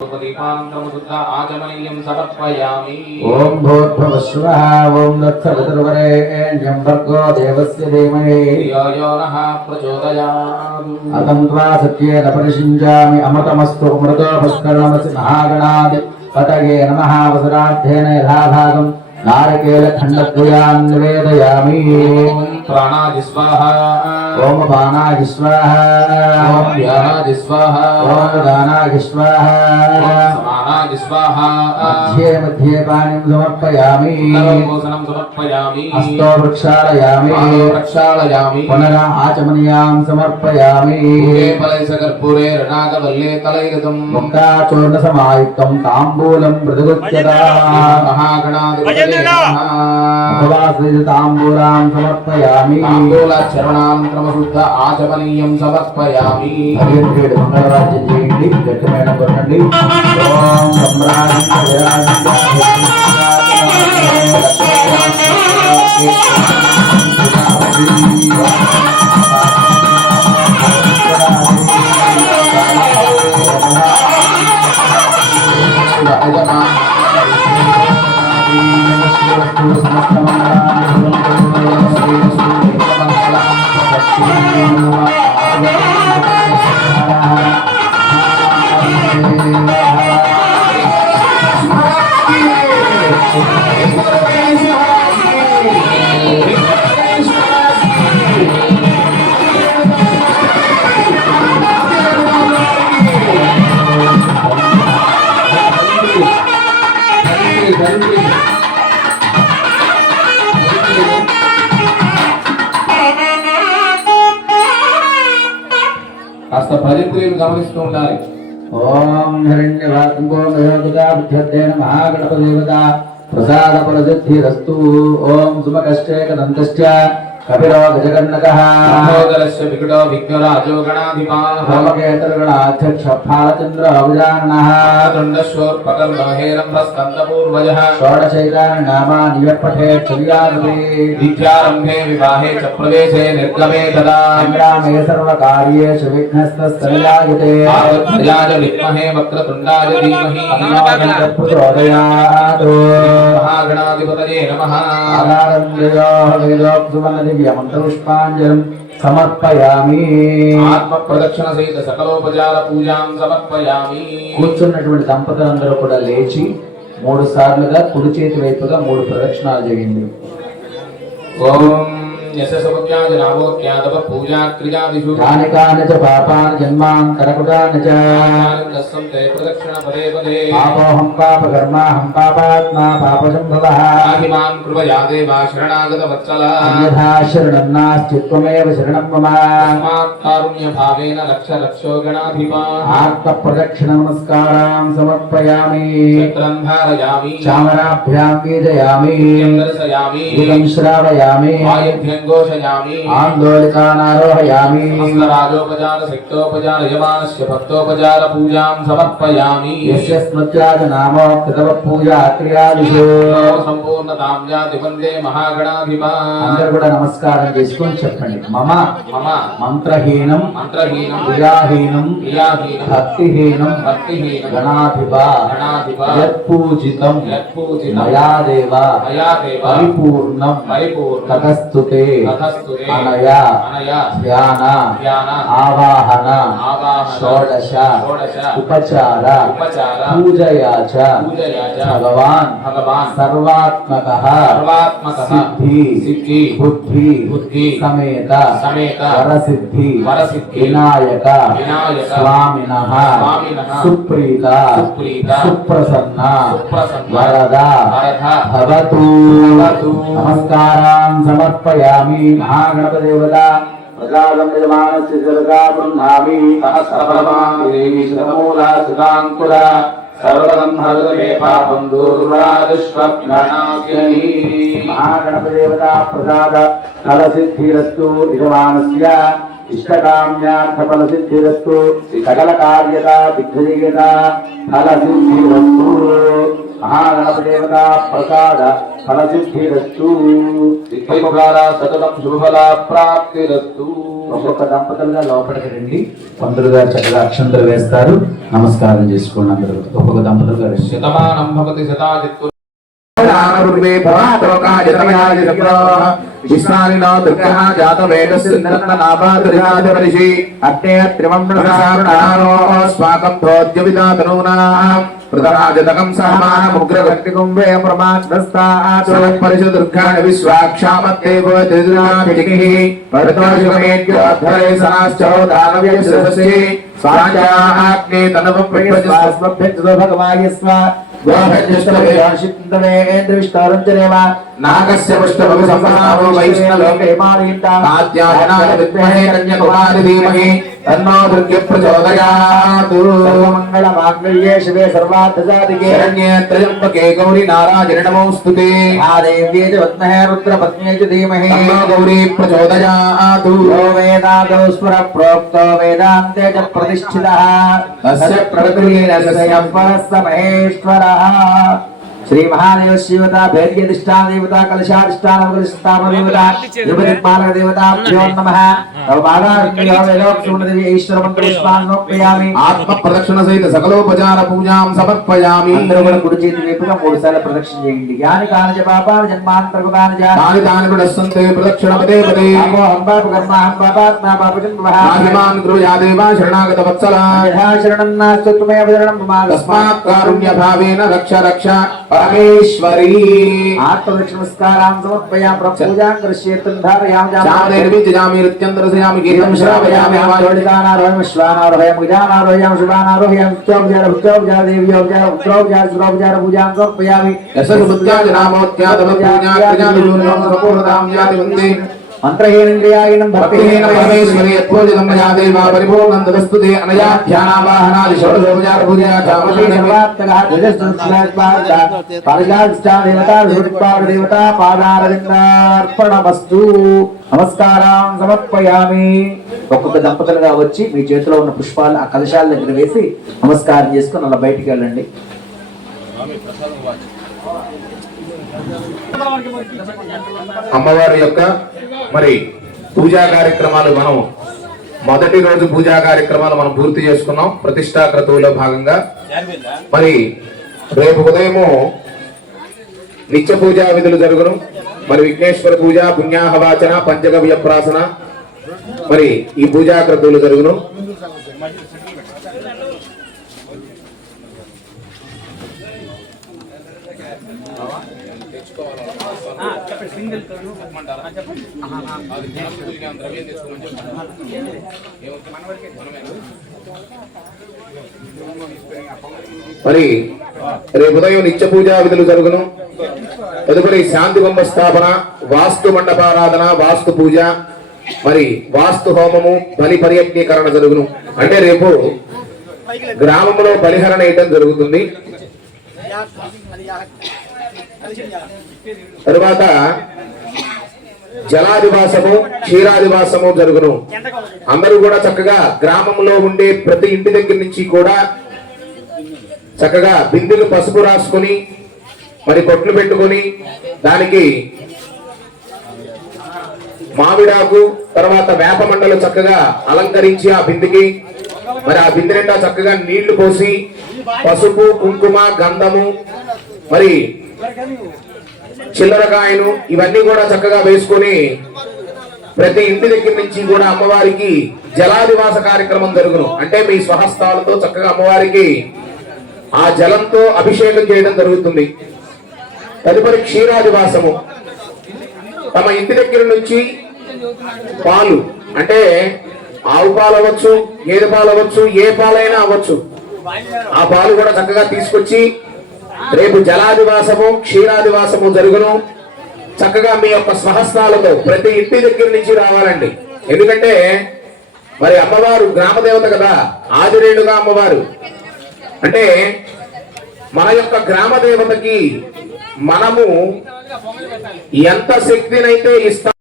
आचमनीयं समर्पयामि। ओम भूर्भुवः स्वः ओम तत्सवितुर्वरेण्यं भर्गो देवस्य धीमहि धियो यो नः प्रचोदयात्। अतं त्वा सत्येन परिषिञ्चामि अमृतमस्तु अमृतोपस्करणमसि महागणादि पतये नमः वसुरार्थेन यथाभागं नारिकेलखण्डद्वयान् निवेदयामि। ओम प्राणाय स्वाहा ओम पानाय स्वाहा ओम ध्यानाय स्वाहा ओम दानाय स्वाहा समानाय स्वाहा मध्ये मध्ये पाणिं समर्पयामि नवभूषणं समर्पयामि हस्तो प्रक्षालयामि प्रक्षालयामि आचमनीयां समर्पयामि फलैसकर्पूरे रणाकवल्ले तलैरतं मुक्ताचूर्णसमायुक्तं ताम्बूलं मृदुगुच्यता महागणाधिपतये नमः। ताम्बूलां समर्पयामि ताम्बूलाचरणानन्तरमशुद्ध आचमनीयं समर्पयामि। मंगलवाद्యం చేయండి గట్టిమైన కొట్టండి ఓం కాస్త భజంత్రీలు గమనిస్తూ ఉండాలి. ఓం హిరణ్యవాసింగో మయోగదా బుద్ధ్యర్థేన మహాగణపదేవత ప్రసాద ఫలసిద్ధిరస్తు. ఓం సుమకశ్చేకదంతశ్చ కపిలో గజకర్ణకః మహోదరస్య వికటో విఘ్నరాజో గణాధిపాః భవకేతరుగణాధ్యక్ష ఫాలచంద్ర అభిజాననః తుండశ్వోర్పకర్ణమహేరం స్కందపూర్వజః షోడశైలాని నామాని యత్పఠేత్ చర్యానపి విద్యారంభే వివాహే చ ప్రవేశే నిర్గమే తదా సంగ్రామే సర్వకార్యేషు విఘ్నస్తస్సర్యాయతే ఆవత్యాజ విద్మహే వక్రతుండాయ ధీమహి ప్రచోదయాత్. మహాగణాధిపతయే నమః. ఆధారం వేదోక్తుమనదివ్యమంత్రపుష్పాంజలిం సమర్పయామి. ఆత్మ ప్రదక్షిణ సహిత సకలోపచార పూజాం సమర్పయామి. కూర్చున్నటువంటి దంపతులందరూ కూడా లేచి 3 సార్లుగా కుడి చేతి వైపుగా 3 ప్రదక్షిణాలు చేయండి. ఓం యశసముఖ్యాజ నామోఖ్యాతవ పూజా క్రియాదిషు కానికాని చ పాపాని జన్మాన్ కరకుటాని చ దస్సంతే ప్రదక్షిణ పదే పదే పాపోహం పాపకర్మాహం పాపాత్మా పాపసంభవః ఆహిమాన్ కృపయా దేవా శరణాగత వత్సల అన్యథా శరణం నాస్తి త్వమేవ శరణం మమ. తస్మాత్ కారుణ్య భావేన లక్ష లక్షో గణాధిపా ఆత్మ ప్రదక్షిణ నమస్కారాం సమర్పయామి. చక్రం ధారయామి చామరాభ్యాం వీజయామి దర్శయామి గీతం శ్రావయామి వాయుభ్యం ఘోషయామి ఆందోళికానారోహయామి. రాజోపచార శక్తోపచార యమానస్య భక్తోపచార పూజాం సమర్పయామి. యస్య స్మృత్యాజ నామోక్తవ పూజా క్రియాదిషు సంపూర్ణతాం జాతి వందే మహాగణాధిపా. అందరూ కూడా నమస్కారం చేసుకొని చెప్పండి. మమ మమ మంత్రహీనం మంత్రహీనం క్రియాహీనం క్రియాహీనం భక్తిహీనం భక్తిహీనం గణాధిప గణాధిప యత్పూజితం యత్పూజితం మయా దేవ మయా దేవ పరిపూర్ణం పరిపూర్ణం తతస్తుతే తతస్తుతే అనయా అనయా ధ్యాన ధ్యాన ఆవాహన ఆవాహన షోడశ షోడశ ఉపచార ఉపచార పూజయా చ పూజయా చ భగవాన్ భగవాన్ సర్వాత్మకః సర్వాత్మకః సిద్ధి సిద్ధి బుద్ధి బుద్ధి సమేత సమేత వరసిద్ధి వరసిద్ధి వినాయక వినాయక స్వామినః స్వామినః సుప్రీత సుప్రీత సుప్రసన్న సుప్రసన్న వరద వరద భవతు. భవతు. నమస్కారాన్ సమర్పయామి. మహాగణపదేవత ప్రసాదం యజమానస్య శిరసా బృహ్ణామి సహస్రఫలమాంకురా సర్వదంహరదే పాపం దూర్వాదుష్వప్రణాస్యని. మహాగణపదేవత ప్రసాద ఫలసిద్ధిరస్తు యజమానస్య ఇష్టకామ్యార్థఫలసిద్ధిరస్తు సకలకార్యత దిగ్విజయత ఫలసిద్ధిరస్తు. महागणपदेवता प्रसाद फलसिद्धिरस्तु सिद्धिमुखारा सततं शुभफला प्राप्तिरस्तु। ఒక్కొక్క దంపతులుగా లోపలికి రండి. పంతులు గారు చక్కగా అక్షంతలు వేస్తారు. నమస్కారం చేసుకోండి. అందరూ ఒక్కొక్క దంపతులుగా రండి. శతమానం భవతి శతాదిత్వ విశ్రామినో దుర్గః జాతవేదస్యందనాపాదరిషి అట్టే త్రిమండలారుణారో స్వాకం భోజ్య విదాతనూనాం ప్రతరాజతకం సమానముగ్రగట్టికుంభే ప్రమాగ్రస్తాత్ పరిశుదుర్గాణి విశ్వాక్షామత్తేవో త్రిదురాభిజిః పరతోషుకమేత్యోద్ధరే సనాశ్చో దానవ్యశ్రవసి స్వాచాగ్నే తనవం ప్రతిస్వాస్మభ్యంతో భగవాయస్వ నాగస్య పుష్పభు సంభావో వైష్ణవే ఆద్యాయనాయ విద్మహే కన్యాకుమారి ధీమహి తన్నో దుర్గ ప్రచోదయాత్. సర్వమంగళమాంగళ్యే శివే సర్వార్థసాధికే శరణ్యే త్రయంబకే గౌరీ నారాయణి నమోస్తుతే. ఆదేవ్యే చ విద్మహే రుద్రపత్న్యే చ ధీమహి తన్నో గౌరీ ప్రచోదయాత్. యో వేదాదో స్వర ప్రోక్తో వేదాంతే చ ప్రతిష్ఠితః తస్య ప్రకృతిరేణ స్వయం పరస్య మహేశ్వరః. श्री महादेव शिवता भेद्यधिष्ठान देवता कलशाधिष्ठान कलशस्थापन देवता त्रिपदिक्पालक देवताभ्यो नमः. तव बालार्घ्यो वेदोक्त सुमनदेवी ईश्वर मंत्र पुष्पान् समर्पयामि. ఆత్మ ప్రదక్షిణ సహిత సకలోపచార పూజాం సమర్పయామి. అందరూ కూడా కుడి చేతి వైపుగా 3 సార్లు ప్రదక్షిణ చేయండి. యాని కాని పాపాలు జన్మాంతర్గతాని చ తాని తాని ప్రదస్సంతే ప్రదక్షిణ పదే పదే. అహో హంపాప కర్మ హంపాపాత్మా పాపజన్మః ఆదిమాన్ గృహ్యా దేవా శరణాగత వత్సలా. యథా శరణం నాస్తి త్వమేవ శరణం మమ. తస్మాత్ కారుణ్య భావేన రక్ష రక్ష పరమేశ్వరీ. ఆత్మరక్ష నమస్కారాం సమర్పయామి. పూజాం కరిష్యేతం ధారయామి. చామదేర్విజయామి నృత్యందరసయామి గీతం శ్రావయామి. ఆరోహయామి శ్వానారోహయామి గజానారోహయామి శుభానారోహయామి ఉత్తోపచార ఉత్తోపచార దేవ్యోపచార ఉత్తరోపచార శుభోపచార పూజాం సమర్పయామి. యశస్సుత్యాజ నామోత్యాతమ పూజా ప్రజానుజూన్యం సంపూర్ణతాం యాతి వందే. మంత్రహీనం భక్తిహీన పరమేశ్వరి యత్పూజితం మయా దేవా పరిపూర్ణం తదస్తుతే. అనయా ధ్యానావాహనాది షోడశోపచార పూజా దేవతా పాదారవిందార్పణమస్తు. నమస్కారం సమర్పయామి. ఒక్కొక్క దంపతులుగా వచ్చి మీ చేతిలో ఉన్న పుష్పాలు ఆ కలశాల దగ్గర వేసి నమస్కారం చేసుకుని అలా బయటికి వెళ్ళండి. అమ్మవారి యొక్క మరి పూజా కార్యక్రమాలు మనం మొదటి రోజు పూజా కార్యక్రమాలు మనం పూర్తి చేసుకున్నాం. ప్రతిష్టా క్రతువులో భాగంగా మరి రేపు ఉదయము నిత్య పూజా విధులు జరుగును. మరి విఘ్నేశ్వర పూజ, పుణ్యాహవాచన, పంచగవ్య ప్రాసన మరి ఈ పూజా క్రతువులు జరుగును. మరి రేపు ఉదయం నిత్య పూజా విధులు జరుగును. తదుపరి శాంతి బొమ్మ స్థాపన, వాస్తు మండపారాధన, వాస్తు పూజ, మరి వాస్తు హోమము, బలి పర్యజ్ఞీకరణ జరుగును. అంటే రేపు గ్రామంలో బలిహరణ వేయడం జరుగుతుంది. తరువాత జలాదివాసము, క్షీరాదివాసము జరుగును. అందరూ కూడా చక్కగా గ్రామంలో ఉండే ప్రతి ఇంటి దగ్గర నుంచి కూడా చక్కగా బిందెలు పసుపు రాసుకొని మరి కొట్లు పెట్టుకొని దానికి మామిడాకు తర్వాత వేప మండలు చక్కగా అలంకరించి ఆ బిందెకి మరి ఆ బిందె నిండా చక్కగా నీళ్లు పోసి పసుపు, కుంకుమ, గంధము మరి చిల్లరకాయను ఇవన్నీ కూడా చక్కగా వేసుకొని ప్రతి ఇంటి దగ్గర నుంచి కూడా అమ్మవారికి జలాదివాస కార్యక్రమం జరుగును. అంటే మీ స్వహస్తాలతో చక్కగా అమ్మవారికి ఆ జలంతో అభిషేకం చేయడం జరుగుతుంది. తదుపరి క్షీరాదివాసము, తమ ఇంటి దగ్గర నుంచి పాలు అంటే ఆవు పాలు అవ్వచ్చు, గేదె పాలు అవ్వచ్చు, ఏ పాలైనా అవ్వచ్చు, ఆ పాలు కూడా చక్కగా తీసుకొచ్చి రేపు జలాదివాసము, క్షీరాదివాసము జరుగును. చక్కగా మీ యొక్క స్వహస్తాలతో ప్రతి ఇంటి దగ్గర నుంచి రావాలండి. ఎందుకంటే మరి అమ్మవారు గ్రామదేవత కదా, ఆదిరేణుగా అమ్మవారు. అంటే మన యొక్క గ్రామ దేవతకి మనము ఎంత శక్తినైతే ఇస్తాం